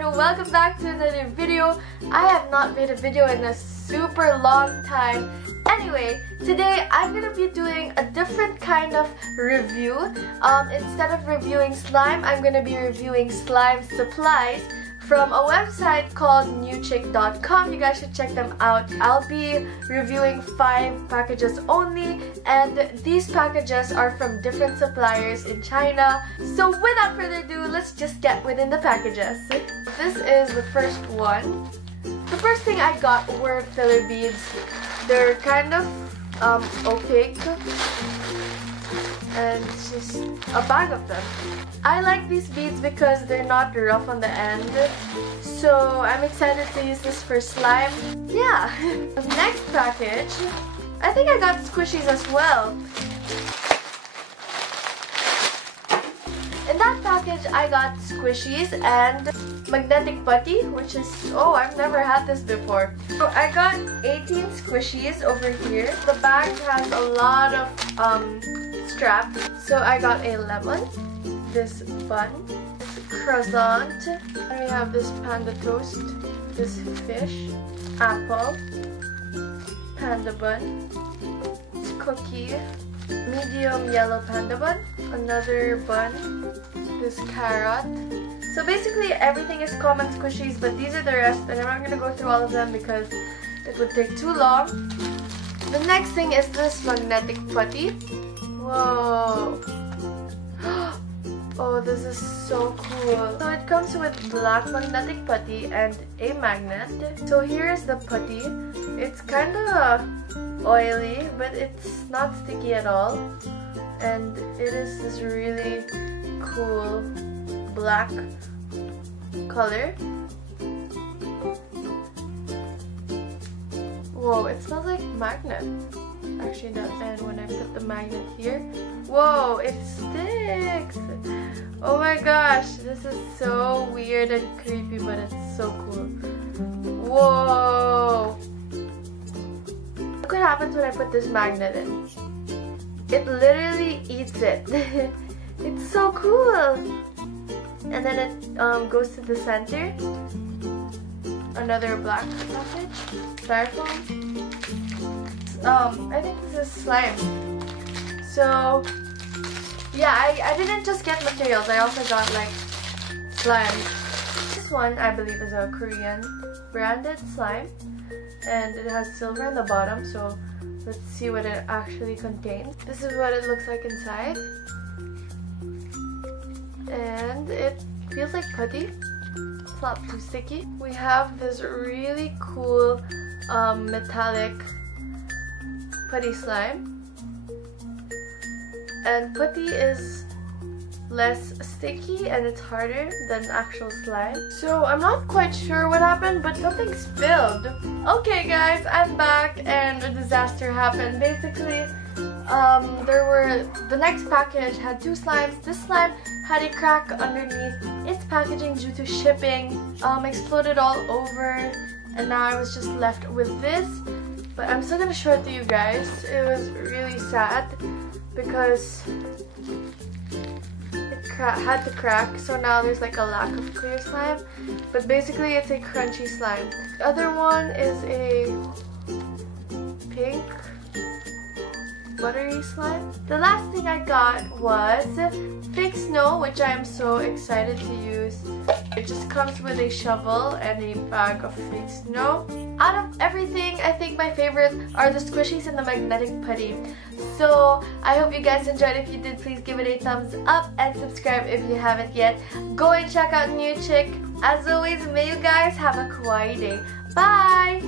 and welcome back to another video. I have not made a video in a super long time. Anyway, today I'm gonna be doing a different kind of review. Instead of reviewing slime, I'm gonna be reviewing slime supplies from a website called Newchic.com. You guys should check them out. I'll be reviewing 5 packages only, and these packages are from different suppliers in China. So without further ado, let's just get within the packages. This is the first one. The first thing I got were filler beads. They're kind of opaque, and it's just a bag of them. I like these beads because they're not rough on the end, so I'm excited to use this for slime. Yeah. The next package, I think I got squishies as well. In that package, I got squishies and magnetic putty, which is, oh, I've never had this before. So I got 18 squishies over here. The bag has a lot of straps. So I got a lemon, this bun, this croissant, and we have this panda toast, this fish, apple, panda bun, this cookie, medium yellow panda bun, another bun, this carrot. So basically everything is common squishies, but these are the rest, and I'm not going to go through all of them because it would take too long. The next thing is this magnetic putty. Whoa! Oh, this is so cool. So it comes with black magnetic putty and a magnet. So here's the putty. It's kind of oily, but it's not sticky at all. And it is this really cool black color. Whoa, it smells like magnet. Actually does. And when I put the magnet here, whoa, it sticks. Oh my gosh, this is so weird and creepy, but it's so cool. Whoa. Look what happens when I put this magnet in. It literally eats it. It's so cool. And then it goes to the center. Another black package. Styrofoam. I think this is slime. So yeah, I didn't just get materials, I also got like slime. This one I believe is a Korean branded slime, and it has silver on the bottom, so let's see what it actually contains. This is what it looks like inside, and it feels like putty. It's not too sticky. We have this really cool metallic putty slime, and putty is less sticky and it's harder than actual slime. So I'm not quite sure what happened, but something spilled. Okay guys, I'm back and a disaster happened. Basically, the next package had 2 slimes. This slime had a crack underneath its packaging due to shipping, exploded all over, and now I was just left with this. But I'm still gonna show it to you guys. It was really sad because it had to crack, so now there's like a lack of clear slime. But basically it's a crunchy slime. The other one is a pink buttery slime. The last thing I got was fake snow, which I am so excited to use. It just comes with a shovel and a bag of fake snow. Out of everything, I think my favorite are the squishies and the magnetic putty. So I hope you guys enjoyed. If you did, please give it a thumbs up and subscribe if you haven't yet. Go and check out Newchic. As always, may you guys have a kawaii day. Bye!